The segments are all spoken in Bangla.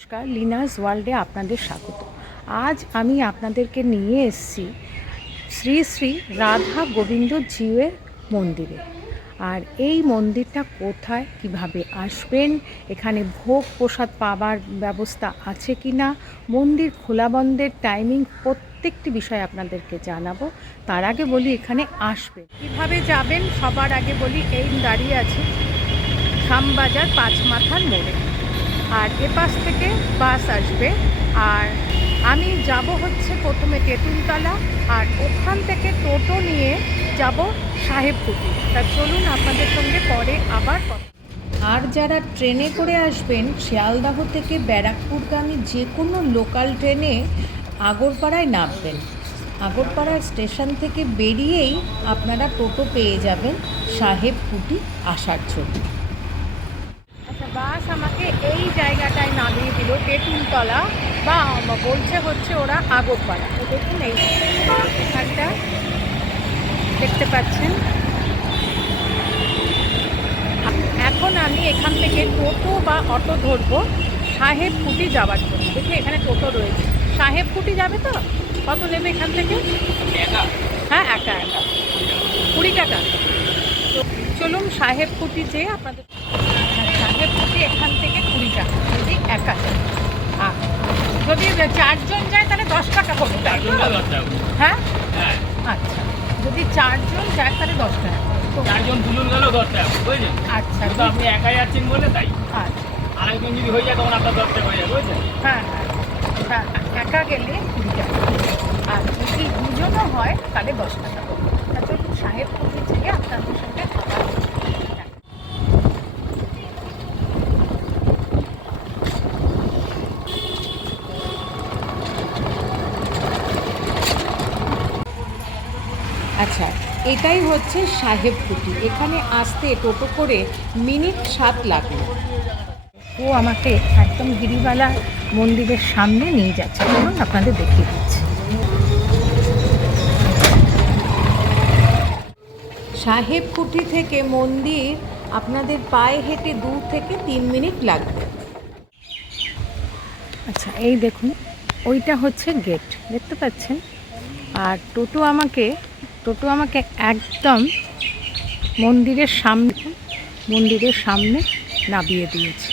নমস্কার, লিনাস ওয়ার্ল্ডে আপনাদের স্বাগত। আজ আমি আপনাদেরকে নিয়ে এসেছি শ্রী শ্রী রাধা গোবিন্দ জিউয়ের মন্দিরে। আর এই মন্দিরটা কোথায়, কিভাবে আসবেন, এখানে ভোগ প্রসাদ পাবার ব্যবস্থা আছে কি না, মন্দির খোলা বন্ধের টাইমিং, প্রত্যেকটি বিষয় আপনাদেরকে জানাবো। তার আগে বলি এখানে আসবেন কীভাবে যাবেন। সবার আগে বলি এই দাঁড়িয়ে আছে শ্যামবাজার পাঁচমাথার মোড়ে, আর এপাশ থেকে বাস আসবে। আর আমি যাব হচ্ছে প্রথমে তেঁতুলতলা, আর ওখান থেকে টোটো নিয়ে যাব সাহেবকুটি। তা চলুন আপনাদের সঙ্গে পরে আবার কথা। আর যারা ট্রেনে করে আসবেন, শিয়ালদাহ থেকে ব্যারাকপুরগামী যে কোনো লোকাল ট্রেনে আগরপাড়ায় নামবেন। আগরপাড়া স্টেশন থেকে বেরিয়েই আপনারা টোটো পেয়ে যাবেন সাহেবকুটি আসার জন্য। আচ্ছা, বাস আমাকে এই জায়গাটায় নামিয়ে দিল, তেঁতুলতলা, বা বলছে হচ্ছে ওরা আগরপাড়া। তো দেখুন এই এখানটা দেখতে পাচ্ছেন। এখন আমি এখান থেকে টোটো বা অটো ধরবো সাহেবকুটি যাওয়ার জন্য। দেখি এখানে টোটো রয়েছে। সাহেবকুটি যাবে তো? কত নেবে এখান থেকে? হ্যাঁ, একা 20 টাকা। তো চলুন সাহেবকুটি যেয়ে আপনাদের। সাহেবকুটি এখান থেকে 20 টাকা যদি একা যায়। আর যদি 4 জন যায় তাহলে 10 টাকা হবে। হ্যাঁ, আচ্ছা, যদি 4 জন যায় তাহলে 10 টাকা। 4 জন 2 জন গেলেও 10 টাকা, বুঝলেন? আচ্ছা, তো আপনি একাই যাচ্ছেন বলে তাই। আচ্ছা, আরেকজন যদি হয়ে যায় তখন আপনার 10 টাকা হয়ে যাবে, বুঝলেন? হ্যাঁ হ্যাঁ, একা গেলে 20 টাকা, আর যদি দুজনও হয় তাহলে 10 টাকা হবে। তা চলুন সাহেবকুটি থেকে আপনাদের সঙ্গে আবার। আচ্ছা, এটাই হচ্ছে সাহেবকুটি। এখানে আসতে টোটো করে মিনিট 7 লাগলো। ও আমাকে একদম গিরিবালা মন্দিরের সামনে নিয়ে যাচ্ছে। চলুন আপনাদের দেখিয়ে দিচ্ছি। সাহেবকুটি থেকে মন্দির আপনাদের পায়ে হেঁটে 2 থেকে 3 মিনিট লাগবে। আচ্ছা, এই দেখুন, ওইটা হচ্ছে গেট, দেখতে পাচ্ছেন। আর টোটো আমাকে একদম মন্দিরের সামনে নামিয়ে দিয়েছে।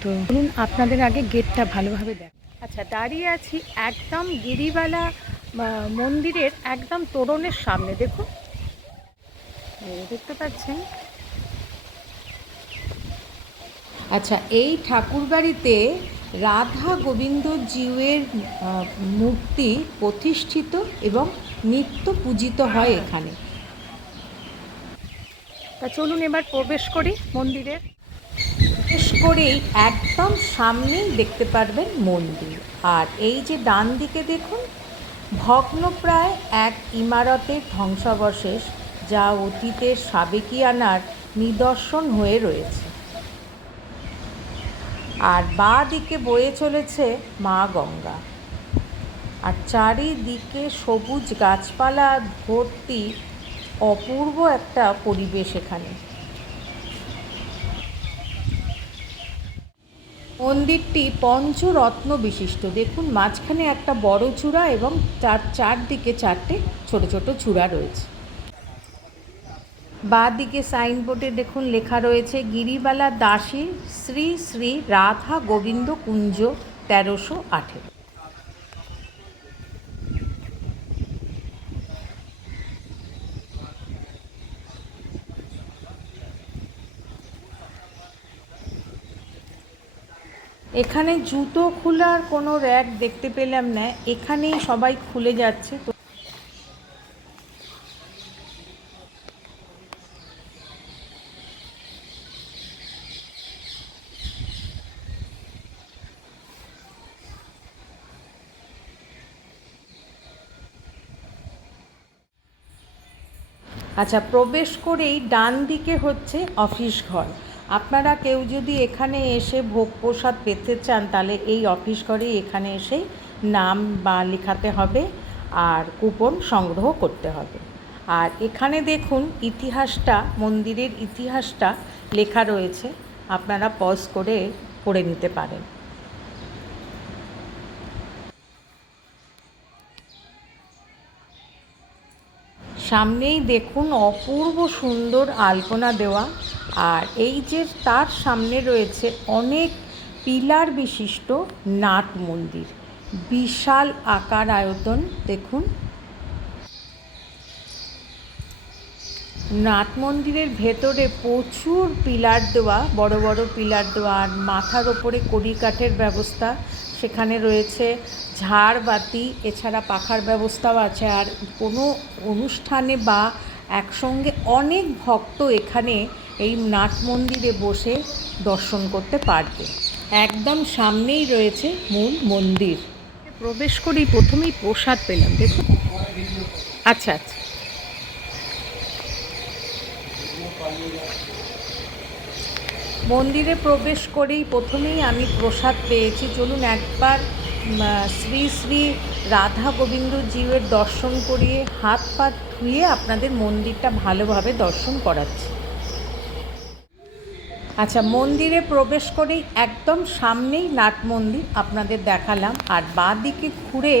তো ধরুন আপনাদের আগে গেটটা ভালোভাবে দেখ। আচ্ছা, দাঁড়িয়ে আছি একদম গিরিবালা মন্দিরের একদম তোরণের সামনে। দেখুন, দেখতে পাচ্ছেন। আচ্ছা, এই ঠাকুরবাড়িতে রাধা গোবিন্দ জিউয়ের মূর্তি প্রতিষ্ঠিত এবং নিত্য পূজিত হয় এখানে। তা চলুন এবার প্রবেশ করি মন্দিরে। প্রবেশ করেই একদম সামনেই দেখতে পারবেন মন্দির। আর এই যে ডান দিকে দেখুন, ভগ্নপ্রায় এক ইমারতের ধ্বংসাবশেষ, যা অতীতের সাবেকিয়ানার নিদর্শন হয়ে রয়েছে। আর বাঁ দিকে বয়ে চলেছে মা গঙ্গা, আর চারিদিকে সবুজ গাছপালা ভর্তি, অপূর্ব একটা পরিবেশ এখানে। মন্দিরটি পঞ্চরত্ন বিশিষ্ট। দেখুন, মাঝখানে একটা বড় চূড়া এবং চারদিকে 4টে ছোট ছোট চূড়া রয়েছে। বাঁ দিকে সাইনবোর্ডে দেখুন লেখা রয়েছে গিরিবালা দাসী শ্রী শ্রী রাধা গোবিন্দ কুঞ্জ 1318। এখানে জুতো খোলার কোনো র্যাক দেখতে পেলাম না, এখানেই সবাই খুলে যাচ্ছে। তো আচ্ছা, প্রবেশ করেই ডান দিকে হচ্ছে অফিস ঘর। আপনারা কেউ যদি এখানে এসে ভোগ প্রসাদ পেতে চান তাহলে এই অফিস ঘরেই এখানে এসেই নাম বা লেখাতে হবে, আর কুপন সংগ্রহ করতে হবে। আর এখানে দেখুন ইতিহাসটা, মন্দিরের ইতিহাসটা লেখা রয়েছে। আপনারা পজ করে করে নিতে পারেন। সামনেই দেখুন অপূর্ব সুন্দর আলপনা দেওয়া, আর এই যে তার সামনে রয়েছে অনেক পিলার বিশিষ্ট নাট মন্দির, বিশাল আকার আয়তন। দেখুন নাট মন্দিরের ভেতরে প্রচুর পিলার দেওয়া, বড় বড় পিলার দেওয়া, আর মাথার ওপরে কড়িকাঠের ব্যবস্থা, সেখানে রয়েছে ঝাড়বাতি, এছাড়া পাখার ব্যবস্থাও আছে। আর কোনো অনুষ্ঠানে বা একসঙ্গে অনেক ভক্ত এখানে এই নাট মন্দিরে বসে দর্শন করতে পারবে। একদম সামনেই রয়েছে মূল মন্দির। প্রবেশ করেই প্রথমেই প্রসাদ পেলাম, দেখুন। আচ্ছা আচ্ছা, মন্দিরে প্রবেশ করেই প্রথমেই আমি প্রসাদ পেয়েছি। চলুন একবার শ্রী শ্রী রাধা গোবিন্দ জিউয়ের দর্শন করিয়ে হাত পা ধুয়ে আপনাদের মন্দিরটা ভালোভাবে দর্শন করাচ্ছি। আচ্ছা, মন্দিরে প্রবেশ করেই একদম সামনেই নাট মন্দির আপনাদের দেখালাম, আর বাঁ দিকে ঘুরে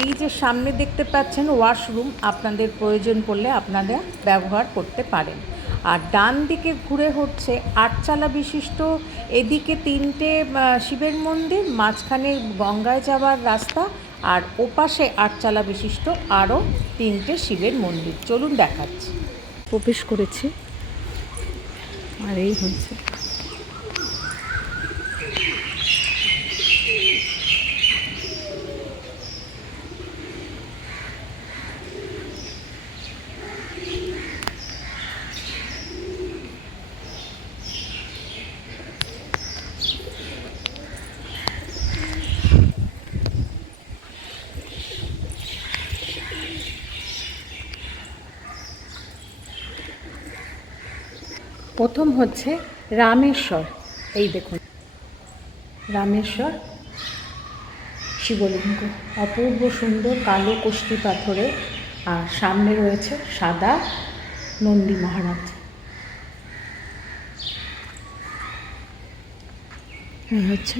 এই যে সামনে দেখতে পাচ্ছেন ওয়াশরুম, আপনাদের প্রয়োজন পড়লে আপনারা ব্যবহার করতে পারেন। আর ডান দিকে ঘুরে হচ্ছে আটচালা বিশিষ্ট, এদিকে 3টে শিবের মন্দির, মাঝখানে গঙ্গায় যাওয়ার রাস্তা, আর ওপাশে আটচালা বিশিষ্ট আরও 3টে শিবের মন্দির। চলুন দেখাচ্ছি। প্রবেশ করেছি, আর এই হচ্ছে প্রথম হচ্ছে রামেশ্বর। এই দেখুন রামেশ্বর শিবলিঙ্গ, অপূর্ব সুন্দর কালো কষ্টি পাথরে, আর সামনে রয়েছে সাদা নন্দী মহারাজ। এই হচ্ছে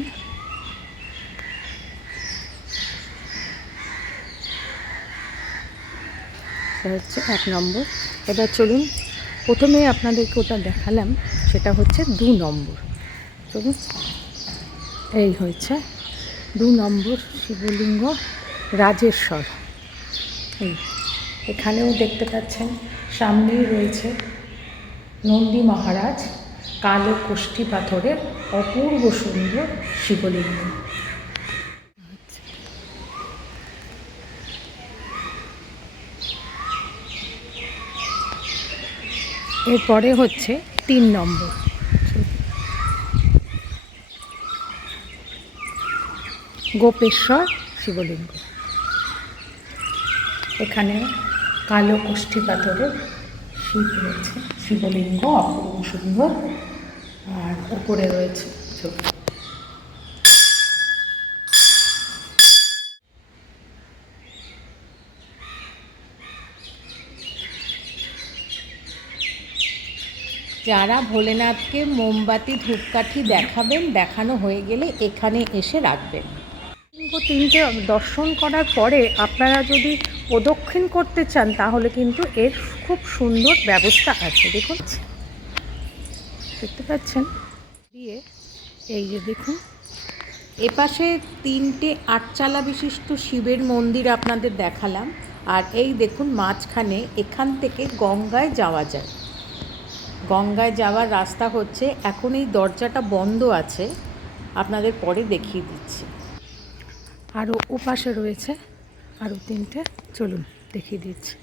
এক নম্বর। এবার চলুন, প্রথমে আপনাদেরকে ওটা দেখালাম, সেটা হচ্ছে 2 নম্বর। চলুন, এই হয়েছে 2 নম্বর শিবলিঙ্গ রাজেশ্বর। এই এখানেও দেখতে পাচ্ছেন সামনেই রয়েছে নন্দী মহারাজ, কালো কষ্টি পাথরের অপূর্ব সুন্দর শিবলিঙ্গ। এরপরে হচ্ছে 3 নম্বর গোপেশ্বর শিবলিঙ্গ। এখানে কালো কষ্টি পাথরের শিব রয়েছে, শিবলিঙ্গ অপূর্ব সুন্দর, আর উপরে রয়েছে ছবি। যারা ভোলেনাথকে মোমবাতি ধূপকাঠি দেখাবেন, দেখানো হয়ে গেলে এখানে এসে রাখবেন। 3টে দর্শন করার পরে আপনারা যদি প্রদক্ষিণ করতে চান তাহলে কিন্তু এর খুব সুন্দর ব্যবস্থা আছে। দেখুন, দেখতে পাচ্ছেন দিয়ে, এই যে দেখুন এপাশে 3টে আটচালা বিশিষ্ট শিবের মন্দির আপনাদের দেখালাম, আর এই দেখুন মাঝখানে এখান থেকে গঙ্গায় যাওয়া যায়। গঙ্গায় যাওয়ার রাস্তা হচ্ছে, এখন এই দরজাটা বন্ধ আছে, আপনাদের পরে দেখিয়ে দিচ্ছি। আরও ওপাশে রয়েছে আরও 3টে, চলুন দেখিয়ে দিচ্ছি।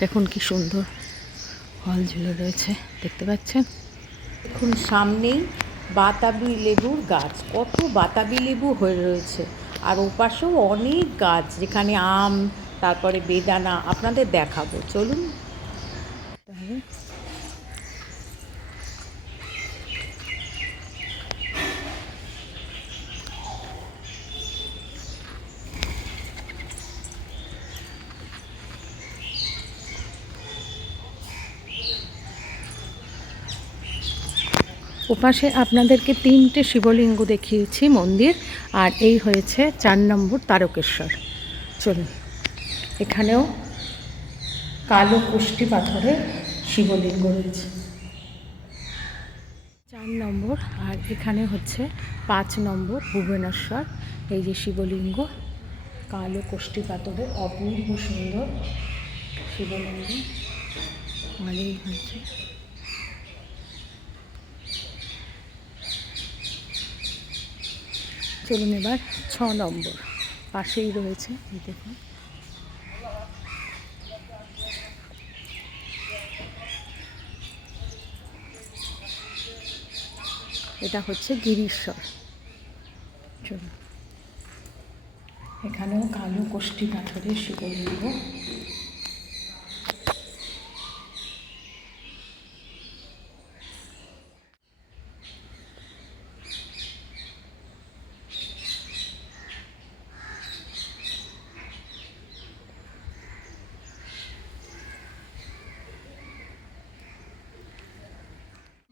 দেখুন কি সুন্দর ফল ঝুলে রয়েছে, দেখতে পাচ্ছেন। দেখুন সামনেই বাতাবি লেবুর গাছ, কত বাতাবি লেবু হয়ে রয়েছে, আর ওপাশেও অনেক গাছ, যেখানে আম, তারপরে বেদানা আপনাদের দেখাবো। চলুন। ওপাশে আপনাদেরকে 3টে শিবলিঙ্গ দেখিয়েছি মন্দির, আর এই হয়েছে 4 নম্বর তারকেশ্বর। চলুন, এখানেও কালো কুষ্টি পাথরের শিবলিঙ্গ রয়েছে 4 নম্বর, আর এখানে হচ্ছে 5 নম্বর ভুবনেশ্বর। এই যে শিবলিঙ্গ, কালো কুষ্টি পাথরের অপূর্ব সুন্দর শিবলিঙ্গ। আর এই হচ্ছে চলুন এবার 6 নম্বর, পাশেই রয়েছে, এই দেখুন। এটা হচ্ছে গিরিশ্বর। চলুন, এখানেও কালো কোষ্ঠী পাথরের শিবলিঙ্গ।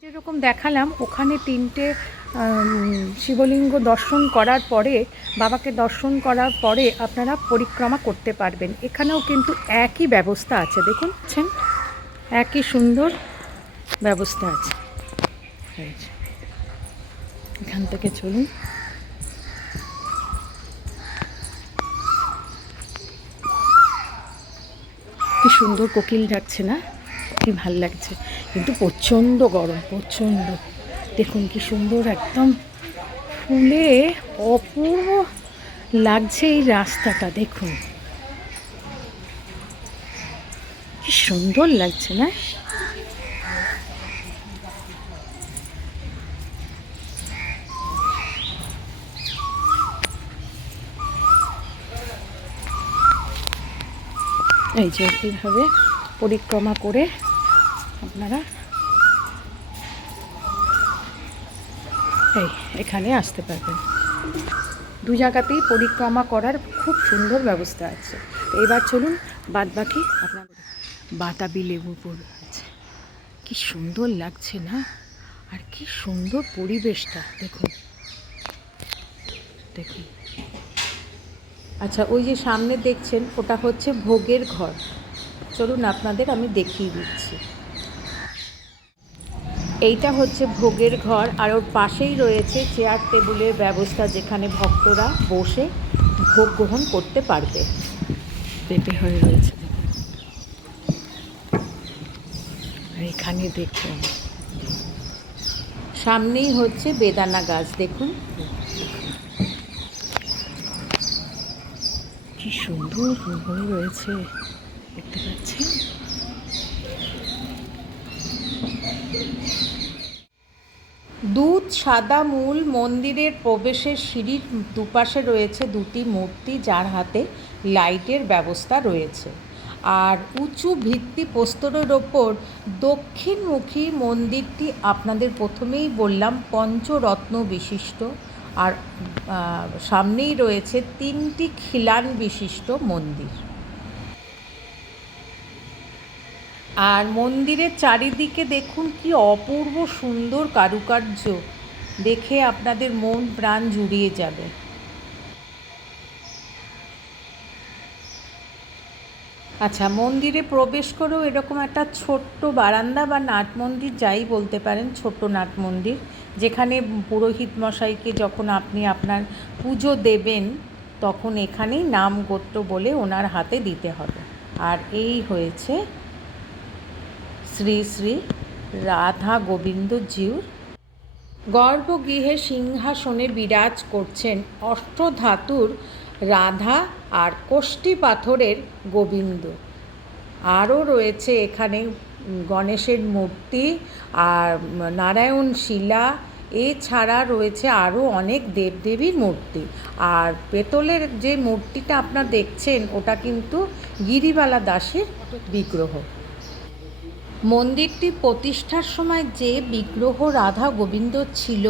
যেরকম দেখালাম, ওখানে 3টে শিবলিঙ্গ দর্শন করার পরে, বাবাকে দর্শন করার পরে আপনারা পরিক্রমা করতে পারবেন। এখানেও কিন্তু একই ব্যবস্থা আছে, দেখুন, একই সুন্দর ব্যবস্থা আছে। এখান থেকে চলুন। কি সুন্দর কোকিল ডাকছে না, কি ভাল লাগছে, কিন্তু প্রচণ্ড গরম, প্রচণ্ড। দেখুন কি সুন্দর, একদম ফুলে অপূর্ব লাগছে এই রাস্তাটা, দেখুন কি সুন্দর লাগছে না। এই যে এইভাবে পরিক্রমা করে আপনারা এখানে আসতে পারবেন। 2 জায়গাতেই পরিক্রমা করার খুব সুন্দর ব্যবস্থা আছে। এবার চলুন বাদ বাকি আপনার। বাতাবি লেবু পড়ে আছে, কি সুন্দর লাগছে না, আর কি সুন্দর পরিবেশটা, দেখুন দেখুন। আচ্ছা, ওই যে সামনে দেখছেন, ওটা হচ্ছে ভোগের ঘর। চলুন আপনাদের আমি দেখিয়ে দিচ্ছি। এইটা হচ্ছে ভোগের ঘর, আর ওর পাশেই রয়েছে চেয়ার টেবিলের ব্যবস্থা, যেখানে ভক্তরা বসে ভোগ গ্রহণ করতে পারবে। পেটে হয়ে রয়েছে, আর এখানে দেখুন সামনেই হচ্ছে বেদানা গাছ, দেখুন কি সুন্দর হয়ে রয়েছে, দেখতে পাচ্ছেন। দুধ সাদা মূল মন্দিরের প্রবেশের সিঁড়ির দুপাশে রয়েছে 2টি মূর্তি, যার হাতে লাইটের ব্যবস্থা রয়েছে। আর উঁচু ভিত্তি প্রস্তরের ওপর দক্ষিণমুখী মন্দিরটি আপনাদের প্রথমেই বললাম পঞ্চরত্ন বিশিষ্ট, আর সামনেই রয়েছে 3টি খিলান বিশিষ্ট মন্দির। আর মন্দিরের চারিদিকে দেখুন কি অপূর্ব সুন্দর কারুকার্য, দেখে আপনাদের মন প্রাণ জুড়িয়ে যাবে। আচ্ছা, মন্দিরে প্রবেশ করেও এরকম একটা ছোট্ট বারান্দা বা নাট মন্দির, যাই বলতে পারেন, ছোট্ট নাট মন্দির, যেখানে পুরোহিত মশাইকে যখন আপনি আপনার পুজো দেবেন, তখন এখানেই নাম গোত্র বলে ওনার হাতে দিতে হবে। আর এই হয়েছে শ্রী শ্রী রাধা গোবিন্দ জিউর গর্ভগৃহে সিংহাসনে বিরাজ করছেন অষ্টধাতুর রাধা আর কোষ্ঠী পাথরের গোবিন্দ। আরও রয়েছে এখানে গণেশের মূর্তি আর নারায়ণ শিলা, এছাড়া রয়েছে আরও অনেক দেবদেবীর মূর্তি। আর পেতলের যে মূর্তিটা আপনারা দেখছেন, ওটা কিন্তু গিরিবালা দাসের বিগ্রহ। মন্দিরটি প্রতিষ্ঠার সময় যে বিগ্রহ রাধা গোবিন্দ ছিল,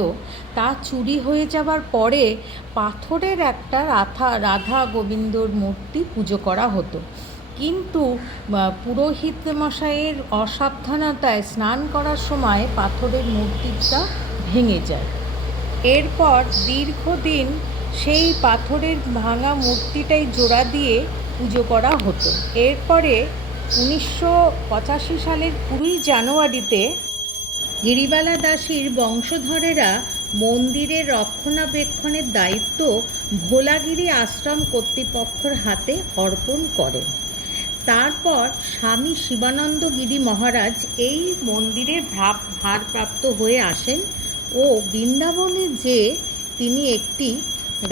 তা চুরি হয়ে যাওয়ার পরে পাথরের একটা রাধা গোবিন্দর মূর্তি পুজো করা হতো। কিন্তু পুরোহিত মশাইয়ের অসাবধানতায় স্নান করার সময় পাথরের মূর্তিটা ভেঙে যায়। এরপর দীর্ঘদিন সেই পাথরের ভাঙা মূর্তিটাই জোড়া দিয়ে পুজো করা হতো। এরপরে 1985 সালের 20 জানুয়ারিতে গিরিবালা দাসীর বংশধরেরা মন্দিরের রক্ষণাবেক্ষণের দায়িত্ব ভোলাগিরি আশ্রম কর্তৃপক্ষের হাতে অর্পণ করেন। তারপর স্বামী শিবানন্দ গিরি মহারাজ এই মন্দিরের ভারপ্রাপ্ত হয়ে আসেন ও বৃন্দাবনে যে তিনি একটি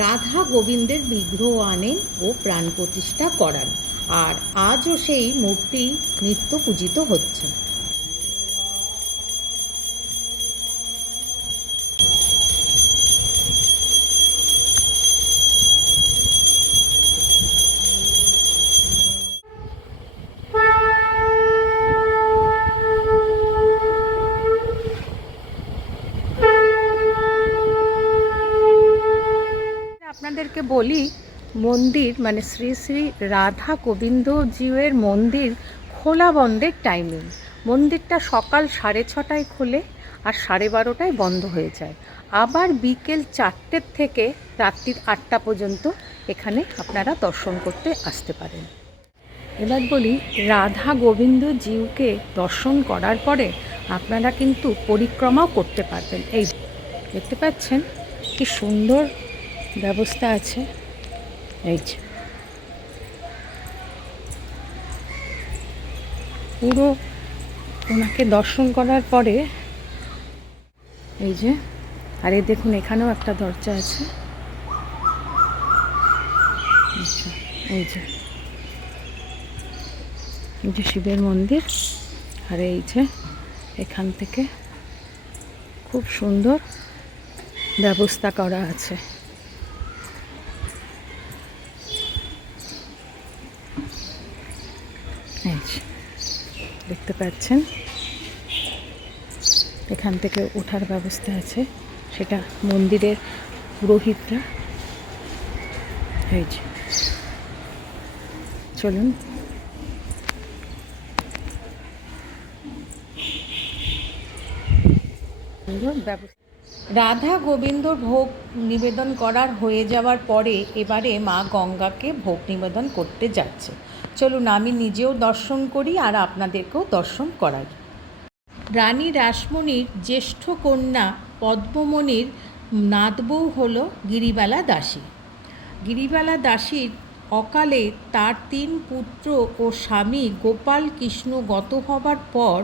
রাধা গোবিন্দের বিগ্রহ আনেন ও প্রাণ প্রতিষ্ঠা করান। আর আজও সেই মূর্তি নিত্য পূজিত হচ্ছে। আপনাদেরকে বলি, মন্দির মানে শ্রী শ্রী রাধা গোবিন্দজিউয়ের মন্দির খোলা বন্ধের টাইমিং। মন্দিরটা সকাল 6:30টায় খোলে আর 12:30টায় বন্ধ হয়ে যায়। আবার বিকেল 4টে থেকে রাত্রির 8টা পর্যন্ত এখানে আপনারা দর্শন করতে আসতে পারেন। এবার বলি, রাধা গোবিন্দজিউকে দর্শন করার পরে আপনারা কিন্তু পরিক্রমাও করতে পারবেন। এই দেখতে পাচ্ছেন কি সুন্দর ব্যবস্থা আছে। এই যে পুরো ওনাকে দর্শন করার পরে এই যে, আর এই দেখুন এখানেও একটা দরজা আছে। এই যে এই যে শিবের মন্দির, আর এই যে এখান থেকে খুব সুন্দর ব্যবস্থা করা আছে। এই যে দেখতে পাচ্ছেন এখান থেকে ওঠার ব্যবস্থা আছে, সেটা মন্দিরের পুরোহিতরা। এই যে চলুন। রাধা গোবিন্দর ভোগ নিবেদন করার হয়ে যাওয়ার পরে এবারে মা গঙ্গাকে ভোগ নিবেদন করতে যাচ্ছে। চলুন আমি নিজেও দর্শন করি আর আপনাদেরকেও দর্শন করাই। রানী রাসমণির জ্যেষ্ঠ কন্যা পদ্মমণির নাতবউ হল গিরিবালা দাসী। গিরিবালা দাসীর অকালে তার 3 পুত্র ও স্বামী গোপাল কৃষ্ণ গত হবার পর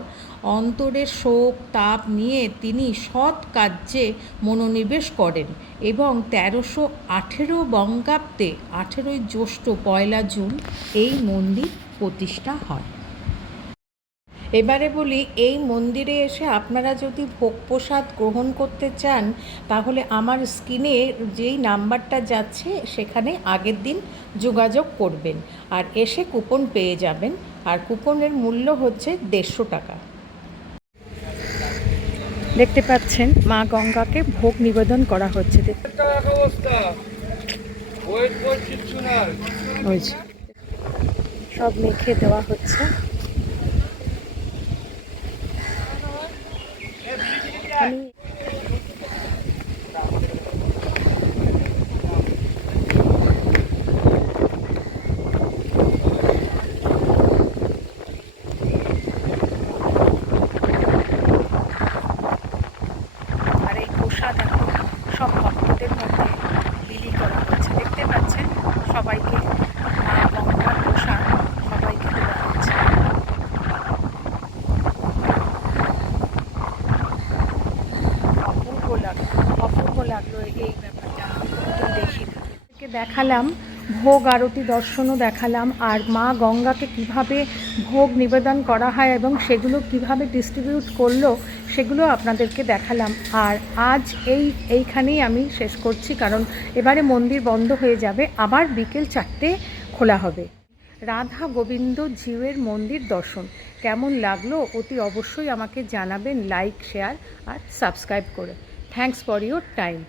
অন্তরের শোক তাপ নিয়ে তিনি সৎ কার্যে মনোনিবেশ করেন এবং 1318 বঙ্গাব্দে 18ই জ্যৈষ্ঠ 1 জুন এই মন্দির প্রতিষ্ঠা হয়। এবারে বলি, এই মন্দিরে এসে আপনারা যদি ভোগ প্রসাদ গ্রহণ করতে চান তাহলে আমার স্ক্রিনে যেই নাম্বারটা যাচ্ছে সেখানে আগের দিন যোগাযোগ করবেন আর এসে কুপন পেয়ে যাবেন। আর কুপনের মূল্য হচ্ছে 150 টাকা। দেখতে পাচ্ছেন মা গঙ্গাকে ভোগ নিবেদন করা হচ্ছে। সব মেখে দেওয়া হচ্ছে। আর এই প্রসাদ এখন সব ভক্তদের মধ্যে বিলি করা হচ্ছে। দেখতে পাচ্ছেন সবাইকে মা গঙ্গার প্রসাদ সবাইকে দেওয়া হচ্ছে। অপূর্ব লাগলো এই ব্যাপারটা দেখি। দেখালাম ভোগ আরতি দর্শনও দেখালাম, আর মা গঙ্গাকে কিভাবে ভোগ নিবেদন করা হয় এবং সেগুলো কিভাবে ডিস্ট্রিবিউট করলো সেগুলো আপনাদেরকে দেখালাম। আর আজ এইখানেই আমি শেষ করছি, কারণ এবারে মন্দির বন্ধ হয়ে যাবে, আবার বিকেল 4টে খোলা হবে। রাধা গোবিন্দ জিউয়ের মন্দির দর্শন কেমন লাগলো অতি অবশ্যই আমাকে জানাবেন, লাইক শেয়ার আর সাবস্ক্রাইব করে। Thanks for your time.